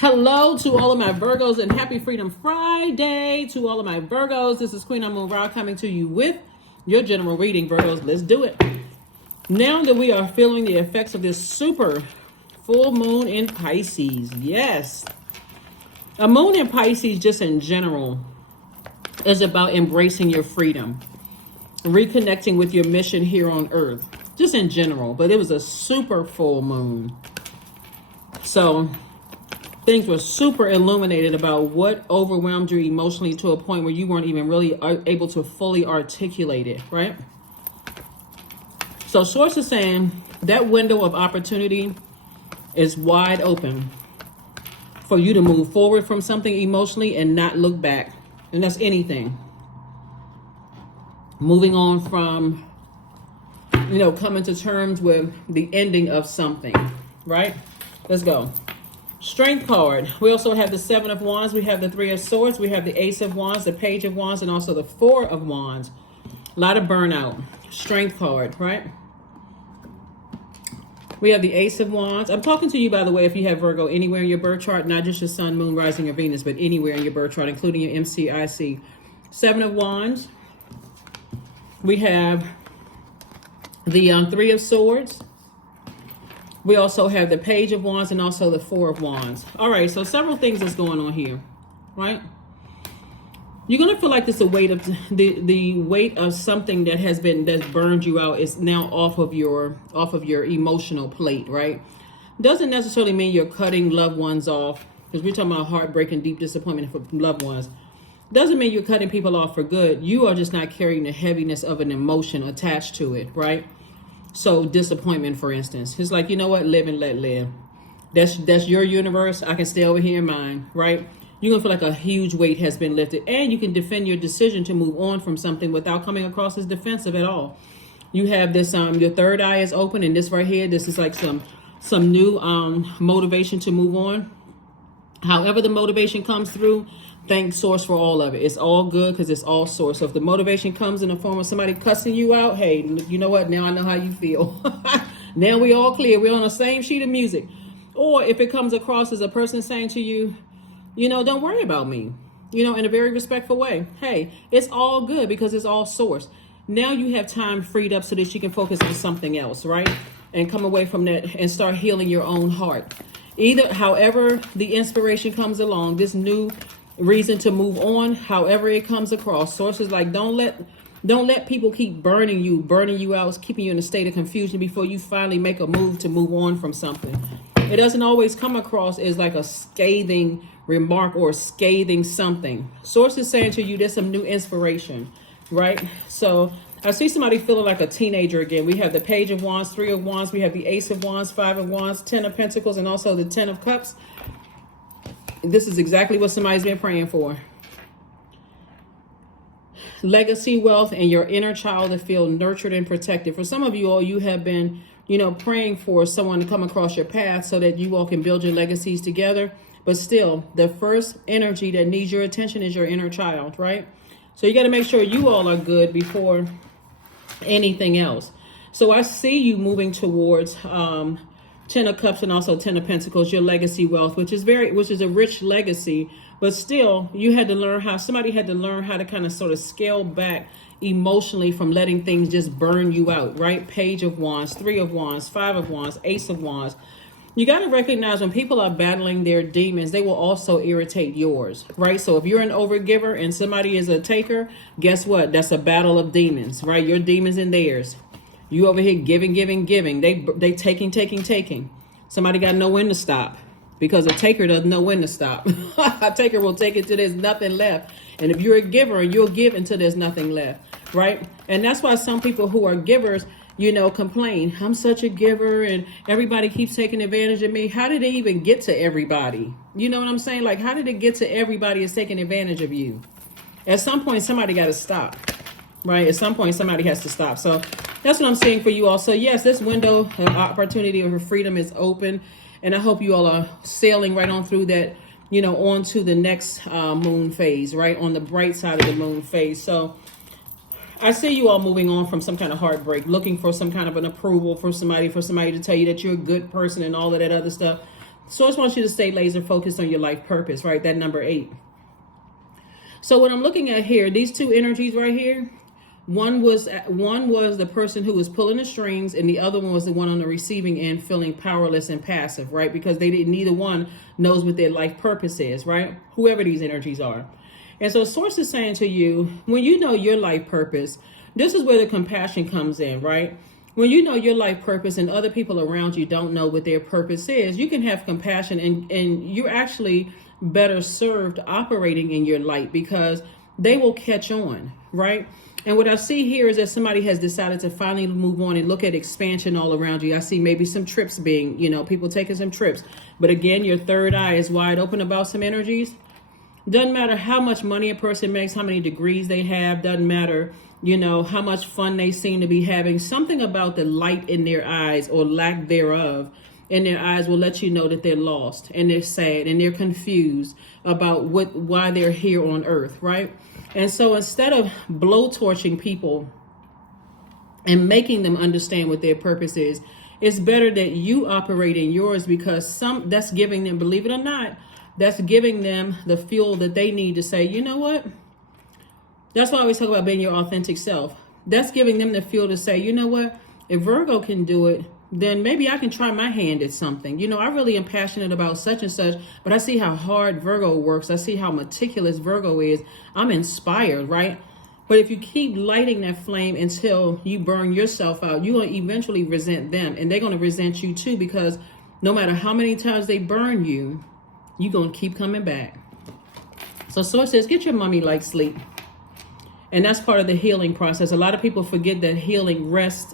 Hello to all of my Virgos and happy Freedom Friday to all of my Virgos. This is Queen Amun Ra coming to you with your general reading, Virgos. Let's do it. Now that we are feeling the effects of this super full moon in Pisces, yes. A moon in Pisces just in general is about embracing your freedom, reconnecting with your mission here on earth, just in general. But it was a super full moon. So things were super illuminated about what overwhelmed you emotionally to a point where you weren't even really able to fully articulate it, right? So Source is saying that window of opportunity is wide open for you to move forward from something emotionally and not look back. And that's anything. Moving on from, coming to terms with the ending of something, right? Let's go. Strength card. We also have the Seven of Wands. We have the Three of Swords. We have the Ace of Wands, the Page of Wands, and also the Four of Wands. A lot of burnout. Strength card, right? We have the Ace of Wands. I'm talking to you, by the way, if you have Virgo anywhere in your birth chart, not just your Sun, Moon, Rising, or Venus, but anywhere in your birth chart, including your MCIC. Seven of Wands. We have the Three of Swords. We also have the Page of Wands and also the Four of Wands. All right, so several things that's going on here, right? You're gonna feel like this, the weight of the weight of something that's burned you out is now off of your emotional plate, right? Doesn't necessarily mean you're cutting loved ones off, because we're talking about heartbreak and deep disappointment for loved ones. Doesn't mean you're cutting people off for good. You are just not carrying the heaviness of an emotion attached to it, right? So disappointment, for instance, it's like, you know what, live and let live. That's your universe. I can stay over here in mine, right? You're gonna feel like a huge weight has been lifted, and you can defend your decision to move on from something without coming across as defensive at all. You have this, your third eye is open, and this right here, this is like some new motivation to move on. However the motivation comes through, thank Source for all of it. It's all good because it's all Source. So if the motivation comes in the form of somebody cussing you out, hey, you know what? Now I know how you feel. Now we all clear. We're on the same sheet of music. Or if it comes across as a person saying to you, don't worry about me, in a very respectful way. Hey, it's all good because it's all Source. Now you have time freed up so that you can focus on something else, right? And come away from that and start healing your own heart. However the inspiration comes along, this new reason to move on, however it comes across, Source is like, don't let people keep burning you out, keeping you in a state of confusion before you finally make a move to move on from something. It doesn't always come across as like a scathing remark or scathing something. Source is saying to you, there's some new inspiration, right? So I see somebody feeling like a teenager again. We have the Page of Wands, Three of Wands. We have the Ace of Wands, Five of Wands, Ten of Pentacles, and also the Ten of Cups. This is exactly what somebody's been praying for. Legacy, wealth, and your inner child to feel nurtured and protected. For some of you all, you have been, praying for someone to come across your path so that you all can build your legacies together. But still, the first energy that needs your attention is your inner child, right? So you got to make sure you all are good before anything else. So I see you moving towards Ten of Cups and also Ten of Pentacles, your legacy wealth, which is a rich legacy, but still somebody had to learn how to kind of sort of scale back emotionally from letting things just burn you out, right? Page of Wands, Three of Wands, Five of Wands, Ace of Wands. You got to recognize when people are battling their demons, they will also irritate yours, right? So if you're an overgiver and somebody is a taker, guess what? That's a battle of demons, right? Your demons and theirs. You over here giving. They taking. Somebody got to know when to stop, because a taker doesn't know when to stop. A taker will take it till there's nothing left. And if you're a giver, you'll give until there's nothing left, right? And that's why some people who are givers, complain. I'm such a giver and everybody keeps taking advantage of me. How did it even get to everybody? You know what I'm saying? Like, how did it get to everybody is taking advantage of you? At some point, somebody got to stop, right? At some point, somebody has to stop. So that's what I'm saying for you all. So yes, this window of opportunity of freedom is open. And I hope you all are sailing right on through that, on to the next moon phase, right? On the bright side of the moon phase. So I see you all moving on from some kind of heartbreak, looking for some kind of an approval for somebody to tell you that you're a good person and all of that other stuff. Source wants you to stay laser focused on your life purpose, right? That number 8. So what I'm looking at here, these two energies right here, one was the person who was pulling the strings, and the other one was the one on the receiving end feeling powerless and passive, right? Because neither one knows what their life purpose is, right? Whoever these energies are. And so Source is saying to you, when you know your life purpose, this is where the compassion comes in, right? When you know your life purpose and other people around you don't know what their purpose is, you can have compassion, and you're actually better served operating in your light because they will catch on, right? And what I see here is that somebody has decided to finally move on and look at expansion all around you. I see maybe some trips being, people taking some trips. But again, your third eye is wide open about some energies. Doesn't matter how much money a person makes, how many degrees they have, doesn't matter, how much fun they seem to be having. Something about the light in their eyes or lack thereof in their eyes will let you know that they're lost and they're sad and they're confused about why they're here on earth, right? And so instead of blowtorching people and making them understand what their purpose is, it's better that you operate in yours, because that's giving them, believe it or not, that's giving them the fuel that they need to say, you know what? That's why I always talk about being your authentic self. That's giving them the fuel to say, you know what? If Virgo can do it, then maybe I can try my hand at something. I really am passionate about such and such, but I see how hard Virgo works. I see how meticulous Virgo is. I'm inspired, right? But if you keep lighting that flame until you burn yourself out, you're going to eventually resent them, and they're going to resent you too, because no matter how many times they burn you, you're going to keep coming back. So Source says, get your mummy like sleep. And that's part of the healing process. A lot of people forget that healing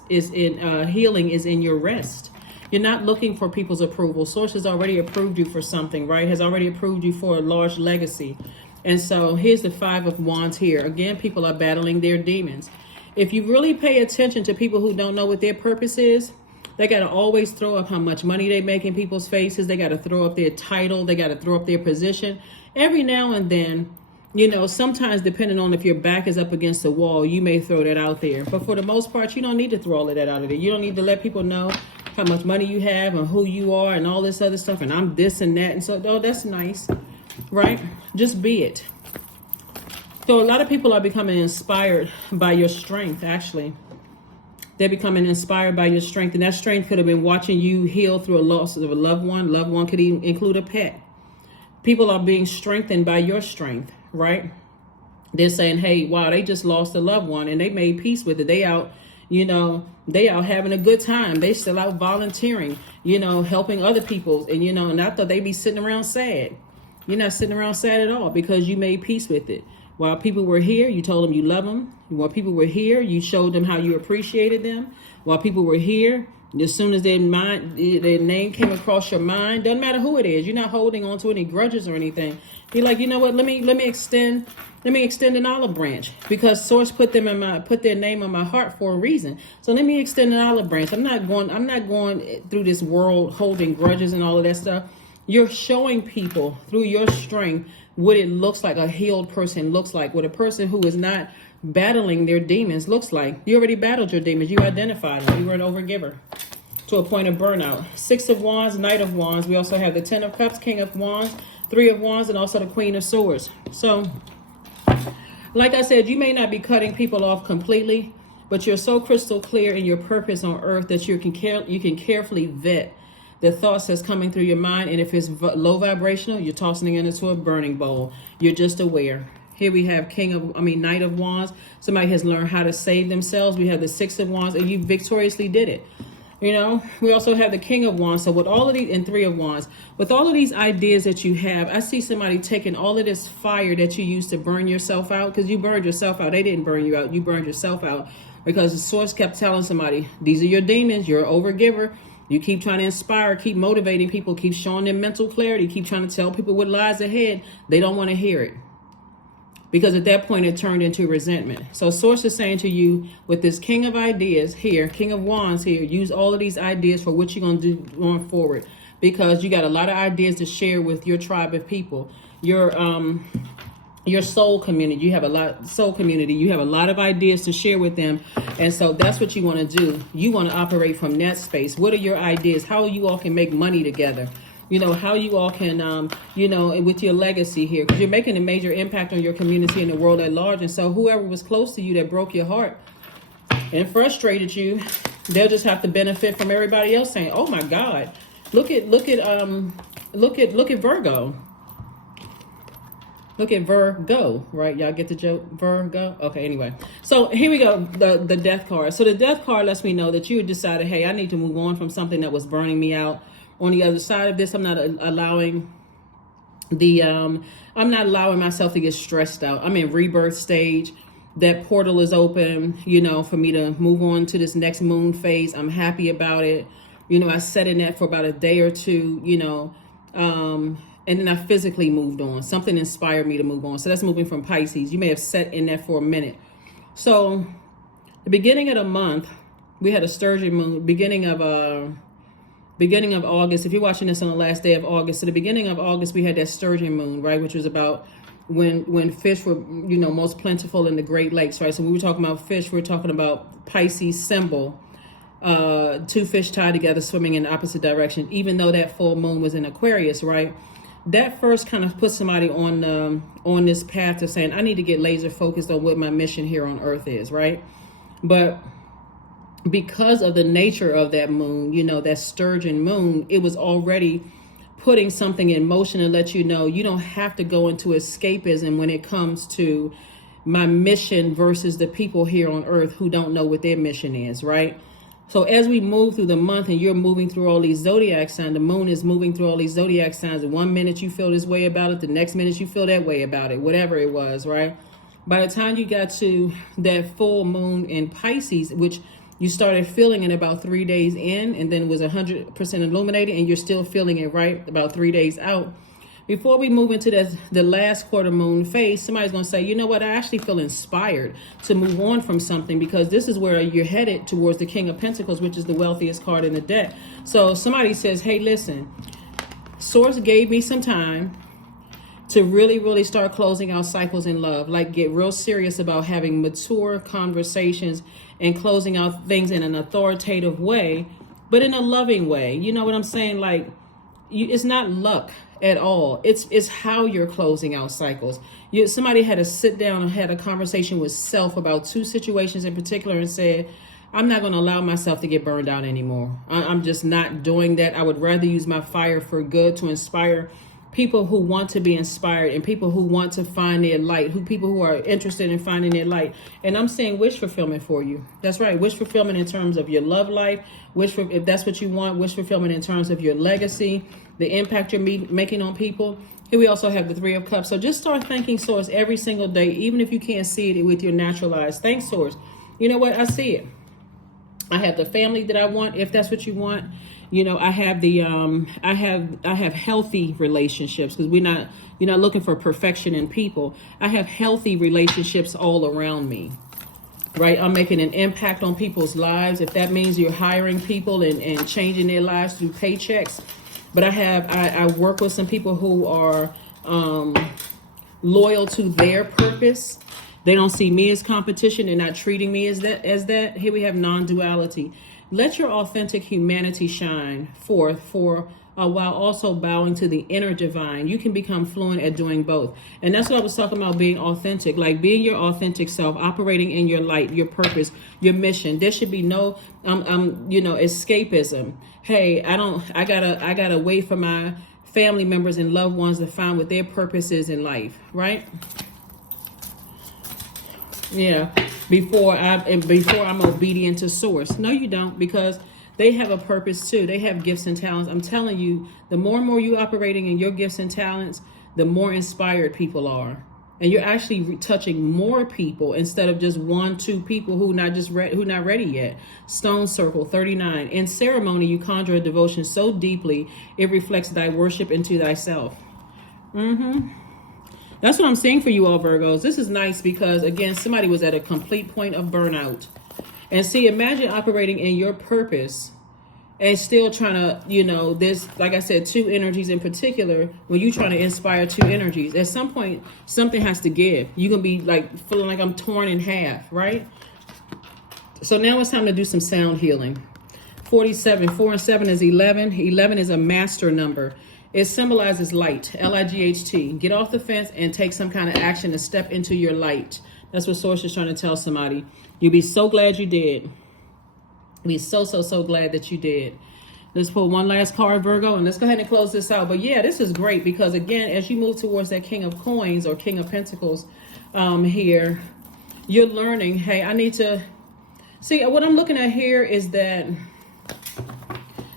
is in your rest. You're not looking for people's approval. Source has already approved you for something, right? Has already approved you for a large legacy. And so here's the 5 of Wands here. Again, people are battling their demons. If you really pay attention to people who don't know what their purpose is, they got to always throw up how much money they make in people's faces. They got to throw up their title. They got to throw up their position. Every now and then, sometimes depending on if your back is up against the wall, you may throw that out there. But for the most part, you don't need to throw all of that out of there. You don't need to let people know how much money you have and who you are and all this other stuff. And I'm this and that. And so, oh, that's nice, right? Just be it. So a lot of people are becoming inspired by your strength, actually. They're becoming inspired by your strength. And that strength could have been watching you heal through a loss of a loved one. Loved one could even include a pet. People are being strengthened by your strength, right? They're saying, hey, wow, they just lost a loved one and they made peace with it. They out, they out having a good time. They still out volunteering, helping other people. And, and I thought they'd be sitting around sad. You're not sitting around sad at all because you made peace with it. While people were here, you told them you love them. While people were here, you showed them how you appreciated them. While people were here, as soon as their name came across your mind, doesn't matter who it is, you're not holding on to any grudges or anything. You're like, you know what? Let me extend an olive branch, because Source put their name on my heart for a reason. So let me extend an olive branch. I'm not going through this world holding grudges and all of that stuff. You're showing people through your strength what it looks like a healed person looks like, what a person who is not battling their demons looks like. You already battled your demons. You identified them. You were an overgiver to a point of burnout. 6 of Wands, Knight of Wands. We also have the 10 of Cups, King of Wands, 3 of Wands, and also the Queen of Swords. So, like I said, you may not be cutting people off completely, but you're so crystal clear in your purpose on earth that you can carefully vet the thoughts that's coming through your mind. And if it's low vibrational, you're tossing it into a burning bowl. You're just aware. Here we have Knight of Wands. Somebody has learned how to save themselves. We have the 6 of Wands, and you victoriously did it. We also have the King of Wands. So with all of these, and 3 of Wands, with all of these ideas that you have, I see somebody taking all of this fire that you used to burn yourself out, because you burned yourself out. They didn't burn you out. You burned yourself out because the Source kept telling somebody, these are your demons. You're an overgiver. You keep trying to inspire, keep motivating people, keep showing them mental clarity, keep trying to tell people what lies ahead. They don't want to hear it, because at that point it turned into resentment. So Source is saying to you, with this King of Ideas here, King of Wands here, use all of these ideas for what you're going to do going forward, because you got a lot of ideas to share with your tribe of people, your soul community. You have a lot of ideas to share with them. And so that's what you want to do. You want to operate from that space. What are your ideas? How you all can make money together? you know, how you all can, you know, with your legacy here, because you're making a major impact on your community and the world at large. And so whoever was close to you that broke your heart and frustrated you, they'll just have to benefit from everybody else saying, oh my God, look at Virgo. Look at Virgo, right? Y'all get the joke? Virgo? Okay, anyway. So here we go, the death card. So the death card lets me know that you decided, hey, I need to move on from something that was burning me out. On the other side of this, I'm not allowing myself to get stressed out. I'm in rebirth stage. That portal is open, you know, for me to move on to this next moon phase. I'm happy about it. You know, I sat in that for about a day or two, you know, and then I physically moved on. Something inspired me to move on. So that's moving from Pisces. You may have sat in that for a minute. So the beginning of the month, we had a sturgeon moon, beginning of August. If you're watching this on the last day of August, so the beginning of August, we had that sturgeon moon, right? Which was about when fish were, you know, most plentiful in the Great Lakes, right? So when we were talking about fish, we're talking about Pisces symbol, two fish tied together swimming in opposite direction, even though that full moon was in Aquarius, right? That first kind of put somebody on this path of saying, I need to get laser focused on what my mission here on earth is, right? But because of the nature of that moon, you know, that sturgeon moon, it was already putting something in motion to let you know you don't have to go into escapism when it comes to my mission versus the people here on earth who don't know what their mission is, right? So as we move through the month and you're moving through all these zodiac signs, the moon is moving through all these zodiac signs. And 1 minute you feel this way about it, the next minute you feel that way about it, whatever it was, right? By the time you got to that full moon in Pisces, which you started feeling it about 3 days in, and then it was 100% illuminated, and you're still feeling it right about 3 days out. Before we move into the last quarter moon phase, somebody's going to say, you know what, I actually feel inspired to move on from something, because this is where you're headed towards the King of Pentacles, which is the wealthiest card in the deck. So somebody says, hey, listen, Source gave me some time to really start closing out cycles in love, like get real serious about having mature conversations and closing out things in an authoritative way, but in a loving way. You know what I'm saying? Like, it's not luck at all. It's how you're closing out cycles. Somebody had to sit down and had a conversation with self about two situations in particular and said, I'm not going to allow myself to get burned out anymore. I'm just not doing that. I would rather use my fire for good to inspire people who want to be inspired and people who want to find their light, people who are interested in finding their light. And I'm saying wish fulfillment for you. That's right. Wish fulfillment in terms of your love life. If that's what you want, wish fulfillment in terms of your legacy, the impact you're making on people. Here we also have the Three of Cups. So just start thanking Source every single day, even if you can't see it with your natural eyes. Thank Source. You know what? I see it. I have the family that I want, if that's what you want. You know, I have the I have healthy relationships, because you're not looking for perfection in people. I have healthy relationships all around me, right? I'm making an impact on people's lives. If that means you're hiring people and changing their lives through paychecks. But I work with some people who are loyal to their purpose. They don't see me as competition. They're not treating me as that. Here we have non-duality. Let your authentic humanity shine forth while also bowing to the inner divine. You can become fluent at doing both. And that's what I was talking about, being authentic, like being your authentic self, operating in your light, your purpose, your mission. There should be no, escapism. Hey, I gotta wait for my family members and loved ones to find what their purpose is in life, right? Yeah, before I'm obedient to Source. No, you don't, because they have a purpose too. They have gifts and talents. I'm telling you, the more and more you operating in your gifts and talents, the more inspired people are. And you're actually touching more people instead of just 1-2 people who not ready yet. Stone Circle 39. In ceremony, you conjure a devotion so deeply, it reflects thy worship into thyself. That's what I'm saying for you all, Virgos. This is nice because, again, somebody was at a complete point of burnout. And see, imagine operating in your purpose and still trying to, there's, like I said, 2 energies in particular. When you're trying to inspire 2 energies, at some point, something has to give. You're going to be like feeling like I'm torn in half, right? So now it's time to do some sound healing. 47, 4 and 7 is 11. 11 is a master number. It symbolizes light, L-I-G-H-T. Get off the fence and take some kind of action to step into your light. That's what Source is trying to tell somebody. You'll be so glad you did. Be so glad that you did. Let's pull one last card, Virgo, and let's go ahead and close this out. But yeah, this is great because, again, as you move towards that King of Coins or King of Pentacles here, you're learning, hey, I need to... See, what I'm looking at here is that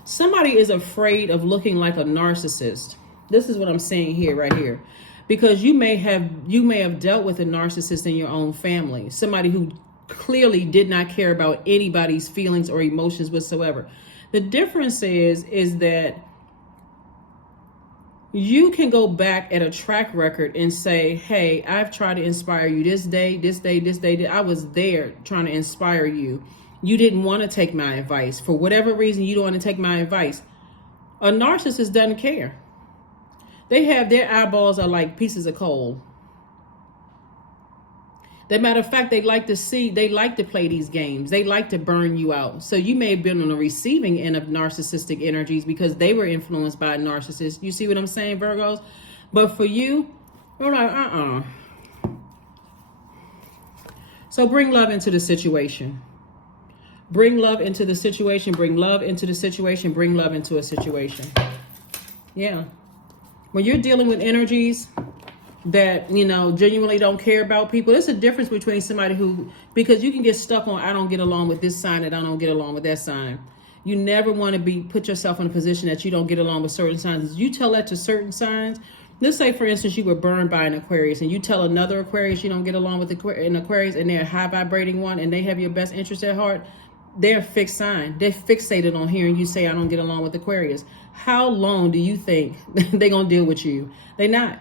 somebody is afraid of looking like a narcissist. This is what I'm saying here, right here. Because you may have dealt with a narcissist in your own family. Somebody who clearly did not care about anybody's feelings or emotions whatsoever. The difference is that you can go back at a track record and say, hey, I've tried to inspire you this day. I was there trying to inspire you. You didn't want to take my advice. For whatever reason, you don't want to take my advice. A narcissist doesn't care. They have their eyeballs are like pieces of coal. As a matter of fact, they like to play these games. They like to burn you out. So you may have been on the receiving end of narcissistic energies because they were influenced by a narcissist. You see what I'm saying, Virgos? But for you, you're like, So bring love into the situation. Bring love into the situation. Bring love into the situation. Bring love into a situation. Yeah. When you're dealing with energies that, genuinely don't care about people, there's a difference between somebody who, because you can get stuck on, I don't get along with this sign and I don't get along with that sign. You never want to put yourself in a position that you don't get along with certain signs. You tell that to certain signs. Let's say, for instance, you were burned by an Aquarius and you tell another Aquarius you don't get along with an Aquarius, and they're a high vibrating one and they have your best interest at heart. They're a fixed sign. They're fixated on hearing you say, I don't get along with Aquarius. How long do you think they're going to deal with you? They're not.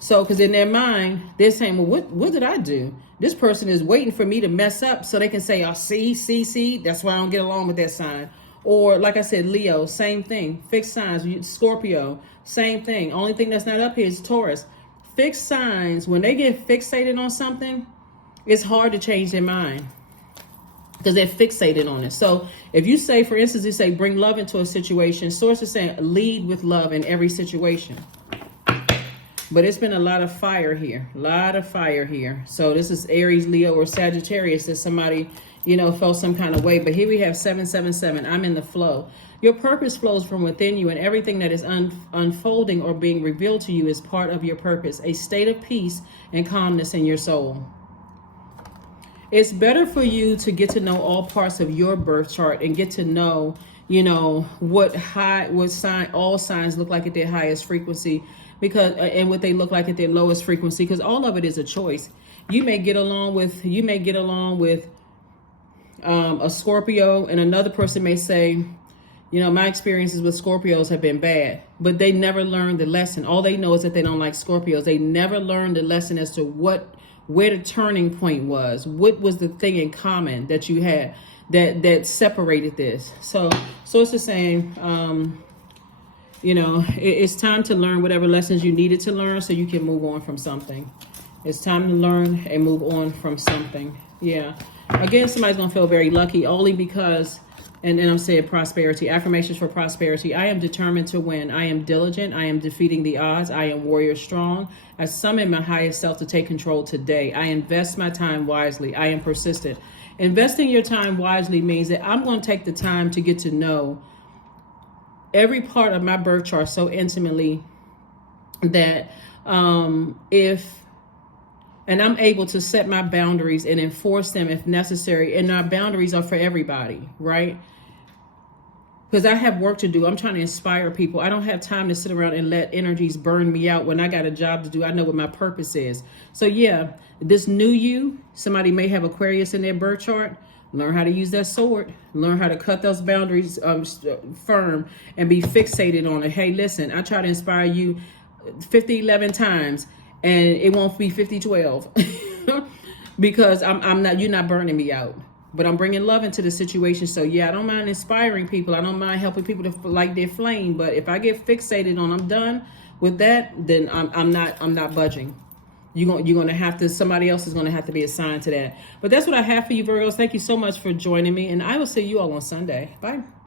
So, because in their mind, they're saying, well, what did I do? This person is waiting for me to mess up so they can say, oh, see, that's why I don't get along with that sign. Or like I said, Leo, same thing. Fixed signs. Scorpio, same thing. Only thing that's not up here is Taurus. Fixed signs, when they get fixated on something, it's hard to change their mind because they're fixated on it. So if you say, for instance, you say, bring love into a situation, Source is saying, lead with love in every situation. But it's been a lot of fire here. So this is Aries, Leo, or Sagittarius that somebody, felt some kind of way. But here we have 777. I'm in the flow. Your purpose flows from within you, and everything that is unfolding or being revealed to you is part of your purpose, a state of peace and calmness in your soul. It's better for you to get to know all parts of your birth chart and get to know, what sign all signs look like at their highest frequency, because and what they look like at their lowest frequency, because all of it is a choice. You may get along with a Scorpio, and another person may say, my experiences with Scorpios have been bad, but they never learned the lesson. All they know is that they don't like Scorpios. They never learned the lesson as to where the turning point was. What was the thing in common that you had that separated this? So it's the same. It's time to learn whatever lessons you needed to learn so you can move on from something. It's time to learn and move on from something. Yeah. Again, somebody's going to feel very lucky only because, and then I'm saying prosperity, affirmations for prosperity. I am determined to win. I am diligent. I am defeating the odds. I am warrior strong. I summon my highest self to take control today. I invest my time wisely. I am persistent. Investing your time wisely means that I'm going to take the time to get to know every part of my birth chart so intimately that and I'm able to set my boundaries and enforce them if necessary. And our boundaries are for everybody, right? Because I have work to do. I'm trying to inspire people. I don't have time to sit around and let energies burn me out when I got a job to do. I know what my purpose is. So yeah, this new you, somebody may have Aquarius in their birth chart. Learn how to use that sword. Learn how to cut those boundaries firm and be fixated on it. Hey, listen, I try to inspire you 50-11 times and it won't be 50-12 because you're not burning me out. But I'm bringing love into the situation. So yeah, I don't mind inspiring people. I don't mind helping people to light their flame. But if I get fixated on I'm done with that, then I'm not budging. You're going to have to, somebody else is going to have to be assigned to that. But that's what I have for you, Virgos. Thank you so much for joining me. And I will see you all on Sunday. Bye.